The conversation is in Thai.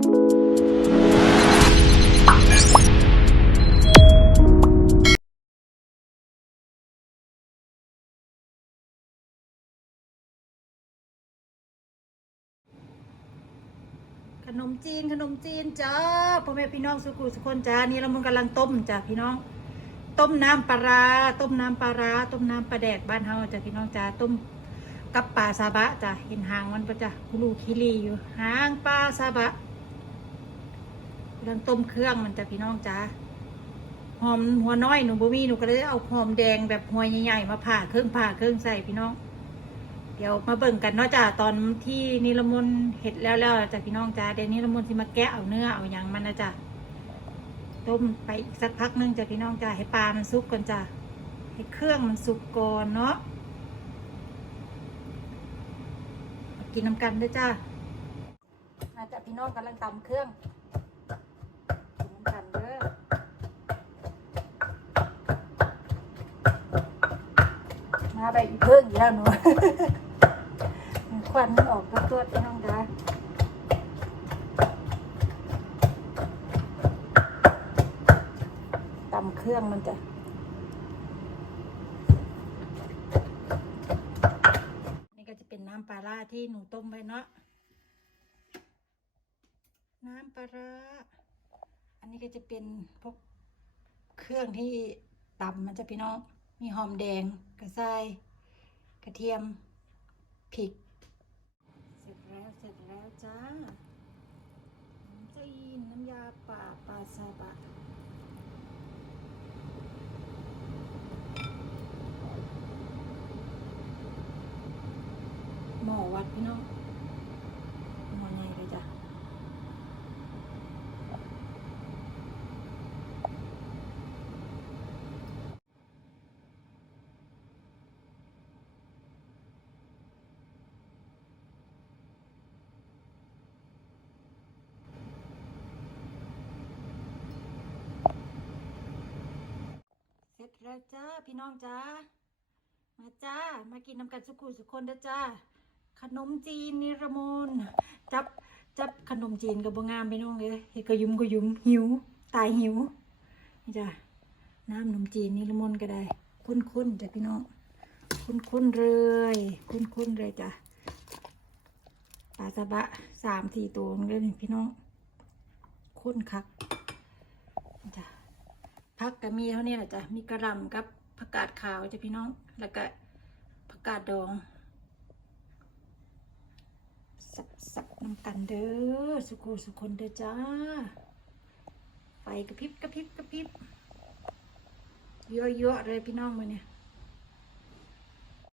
ขนมจีนขนมจีนจ้าพ่อแม่พี่น้องสุกุสุคนจ้านี่เรามันกำลังต้มจ้าพี่น้อง ต้มน้ำปลาราต้มน้ำปลาราต้มน้ำปลาแดกบ้านเฮาจ้าพี่น้องจ้าต้มกับปลาซาบะจ้าเห็นหางมันปะจ้าคุรูคิรีอยู่หางปลาซาบะ กำลังต้มเครื่องมันจ้าพี่น้องจ้าหอมหัวน้อยหนูบ่มีหนูก็เลยเอาหอมแดงแบบหัวใหญ่ๆมาผ่าเครื่องผ่าเครื่องใส่พี่น้อง เดี๋ยวมาเบิ่งกันเนาะจ้าตอนที่นิรมนเห็ดแล้วแล้วจ้ะพี่น้องจ้าเดี๋ยวนิรมนต์สิมาแกะเอาเนื้อเอาหยังมันนะจ้ะต้มไปอีกสักพักนึงจ้ะพี่น้องจ้าให้ปลามันสุกก่อนจ้ะให้เครื่องมันสุกก่อนเนาะกินน้ำกันด้วยจ้าอาจ้ะพี่น้องกำลังตำเครื่อง กันเด้อมาไปอีกเพิ่งอีกแล้วหนูควันมันออกตัวตัวพี่น้องจ้าตำเครื่องมันจะนี่ก็จะเป็นน้ำปลาร้าที่หนูต้มไว้เนาะน้ำปลาร้า นี้ก็จะเป็นพวกเครื่องที่ตำมันจะพี่น้อง มีหอมแดงกระชายกระเทียมพริก เสร็จแล้วเสร็จแล้วจ้าน้ำจีนน้ำยาป่าปลาซาบะหมอวัดพี่น้องหม้อใหญ่เลยจ้ะ เสร็จ แล้วจ้าพี่น้องจ้ามาจ้ามากินน้ำกันสุกุสุกคนเด้อจ้า ขนมจีนนิรมนจับจับขนมจีนกับบงามพี่น้องเลยเฮ็ดก็ยุมก็ยุมหิว ตายหิวนี่จ้าน้ำขนมจีนนิรมนก็ได้ คุ้นๆจ้ะพี่น้อง คุ้นๆเลย คุ้นๆเลยจ้ะปลาสะบะสามสี่ตัวเลยพี่น้อง คุ้นคักจ้ะ ผักก็มีเท่านี้แหละจ้ะมีกระหล่ำกับผักกาดขาวจ้ะพี่น้อง แล้วก็ผักกาดดอง สับสับน้ำกันเด้อสุโขสุคนเด้อจ้า ไฟกระพริบกระพริบกระพริบเยอะๆเลยพี่น้องมาเนี่ย